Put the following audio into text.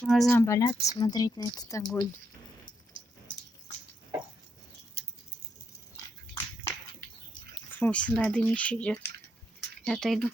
Глаза болят смотреть на этот огонь. Фу, сюда дымище идет. Я отойду.